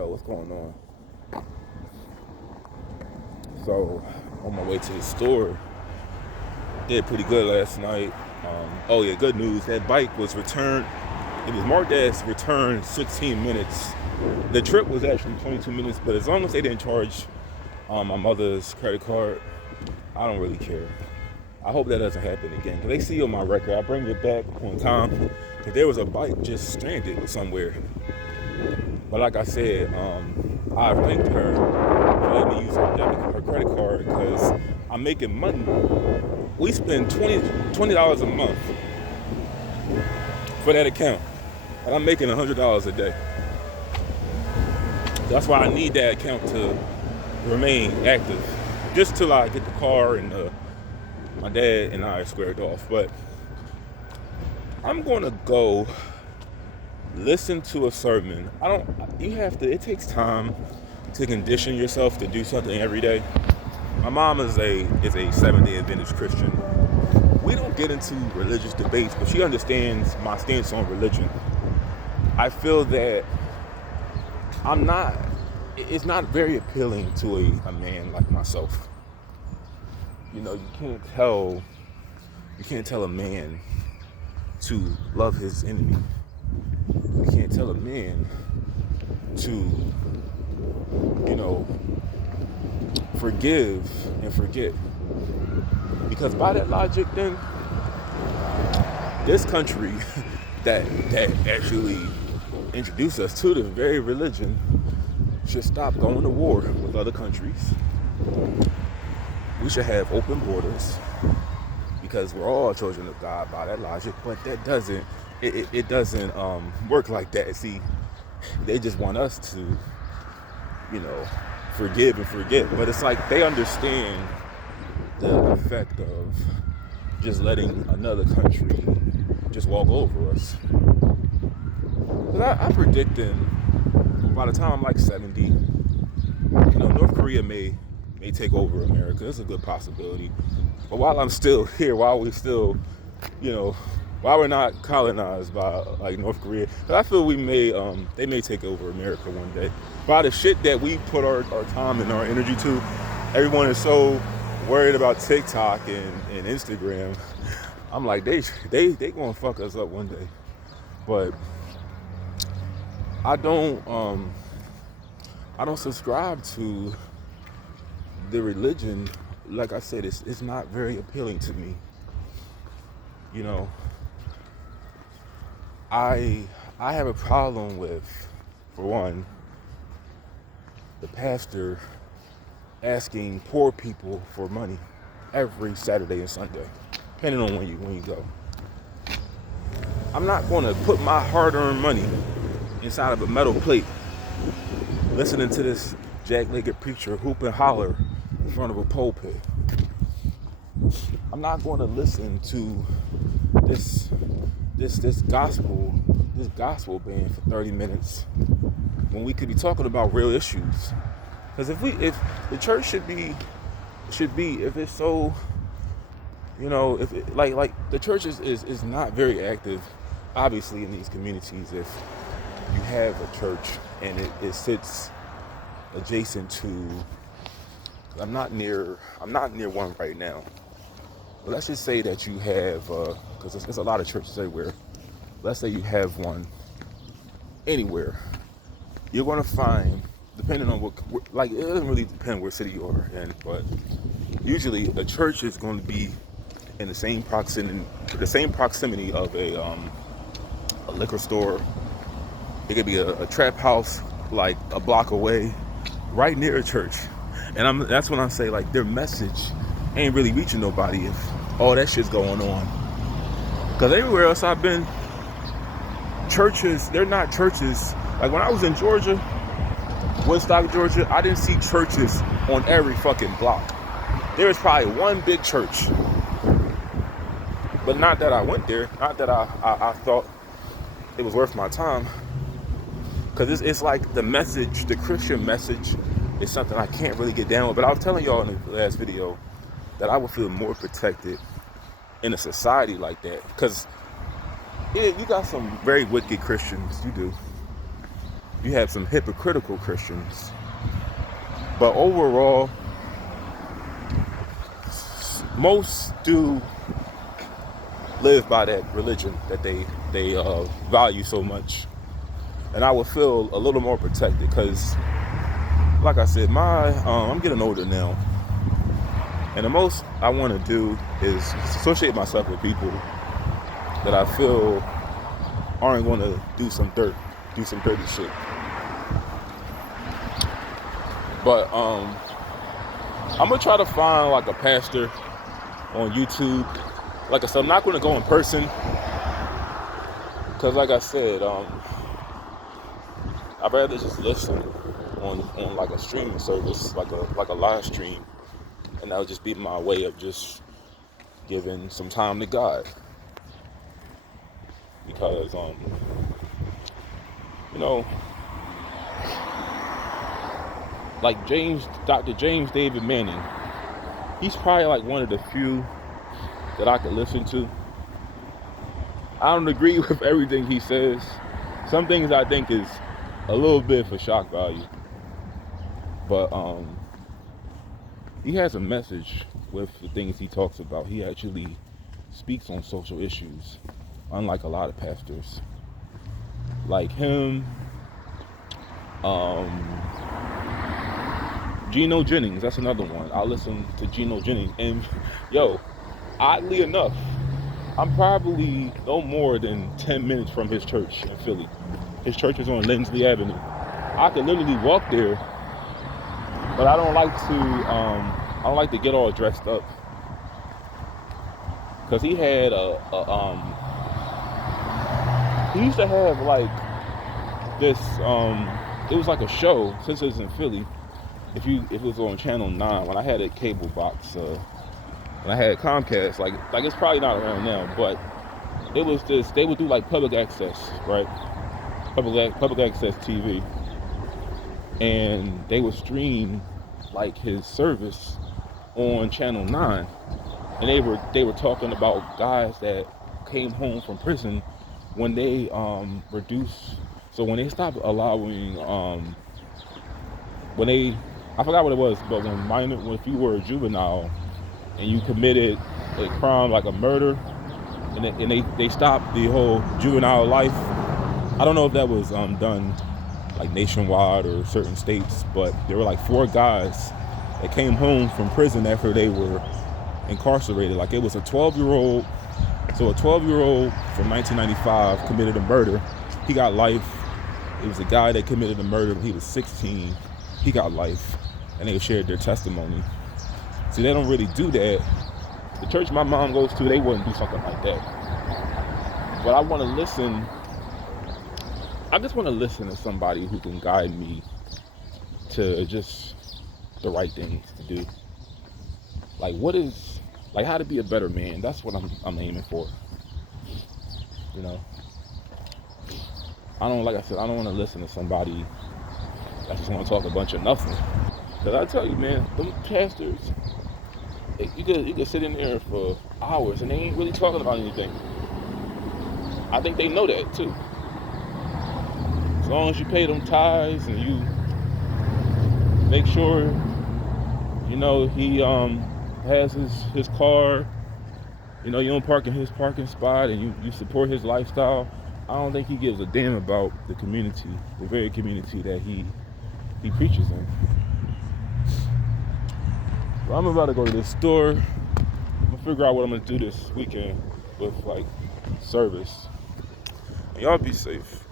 Yo, what's going on? So, on my way to the store, did pretty good last night. Oh yeah, good news. That bike was returned. It was marked as returned 16 minutes. The trip was actually 22 minutes, but as long as they didn't charge my mother's credit card, I don't really care. I hope that doesn't happen again. Cause they see on my record, I bring it back on time. Cause there was a bike just stranded somewhere. But like I said, I thanked her for letting me use her credit card because I'm making money. We spend $20 a month for that account, and I'm making $100 a day. That's why I need that account to remain active, just till I get the car and my dad and I are squared off. But I'm gonna go listen to a sermon. It takes time to condition yourself to do something every day. My mom is a Seventh-day Adventist Christian. We don't get into religious debates, but she understands my stance on religion. I feel that it's not very appealing to a man like myself. You know, you can't tell a man to love his enemy. You can't tell a man to, forgive and forget. Because by that logic, then, this country that actually introduced us to the very religion should stop going to war with other countries. We should have open borders because we're all children of God by that logic, but that doesn't work like that. See, they just want us to, forgive and forget. But it's like they understand the effect of just letting another country just walk over us. But I'm predicting by the time I'm like 70, North Korea may take over America. It's a good possibility. But while I'm still here, while we're not colonized by like North Korea, I feel they may take over America one day. By the shit that we put our time and our energy to, everyone is so worried about TikTok and Instagram. I'm like, they gonna fuck us up one day. But I don't subscribe to the religion. Like I said, it's not very appealing to me. I have a problem with, for one, the pastor asking poor people for money every Saturday and Sunday, depending on when you go. I'm not going to put my hard-earned money inside of a metal plate, listening to this jack-legged preacher hoop and holler in front of a pulpit. I'm not going to listen to this gospel band for 30 minutes when we could be talking about real issues. Because if the church should be if it's so, if it, like the church is not very active, obviously, in these communities. If you have a church and it sits adjacent to, I'm not near one right now. But let's just say that you have, because there's a lot of churches everywhere. Let's say you have one anywhere. You're going to find, depending on it doesn't really depend where city you are in, but usually a church is going to be in the same proximity of a liquor store. It could be a trap house like a block away, right near a church. And that's when I say, like, their message ain't really reaching nobody if all that shit's going on. Because everywhere else I've been, churches, they're not churches. Like when I was in Georgia, Woodstock, Georgia, I didn't see churches on every fucking block. There was probably one big church. But not that I went there. Not that I thought it was worth my time. Because it's like the message, the Christian message, is something I can't really get down with. But I was telling y'all in the last video that I would feel more protected in a society like that. Because you got some very wicked Christians, you do. you have some hypocritical Christians. But overall, most do live by that religion that they value so much. And I would feel a little more protected because, like I said, I'm getting older now. And the most I want to do is associate myself with people that I feel aren't going to do some dirty shit. But I'm gonna try to find like a pastor on YouTube. Like I said, I'm not gonna go in person because, like I said, I'd rather just listen on like a streaming service, like a live stream, and that would just be my way of just giving some time to God. Because you know, like Dr. James David Manning, he's probably like one of the few that I could listen to. I don't agree with everything he says. Some things I think is a little bit for shock value. But he has a message with the things he talks about. He actually speaks on social issues, unlike a lot of pastors. Like him, Geno Jennings, that's another one. I listen to Geno Jennings, and oddly enough, I'm probably no more than 10 minutes from his church in Philly. His church is on Lindsley Avenue. I could literally walk there, but I don't like to get all dressed up. Cause he had he used to have like this, it was like a show, since it's in Philly. If it was on Channel 9, when I had a cable box, when I had Comcast, like it's probably not around now, but it was this, they would do like public access, right? Public access TV. And they would stream like his service on Channel 9. And they were talking about guys that came home from prison when they when they stopped allowing I forgot what it was, but if you were a juvenile and you committed a crime like a murder, and they stopped the whole juvenile life. I don't know if that was done like nationwide or certain states, but there were like 4 guys that came home from prison after they were incarcerated. Like it was a 12-year-old. So a 12-year-old from 1995 committed a murder. He got life. It was a guy that committed a murder when he was 16. He got life, and they shared their testimony. See, they don't really do that. The church my mom goes to, they wouldn't do something like that. But I want to listen. I just want to listen to somebody who can guide me to just the right things to do. Like how to be a better man. That's what I'm aiming for. You know, like I said, I don't want to listen to somebody that just want to talk a bunch of nothing. Because I tell you, man, them pastors, you could sit in there for hours and they ain't really talking about anything. I think they know that too. As long as you pay them tithes and you make sure, he has his car, you don't park in his parking spot, and you support his lifestyle, I don't think he gives a damn about the community, the very community that he preaches in. Well, I'm about to go to this store. I'm gonna figure out what I'm gonna do this weekend with like service. And y'all be safe.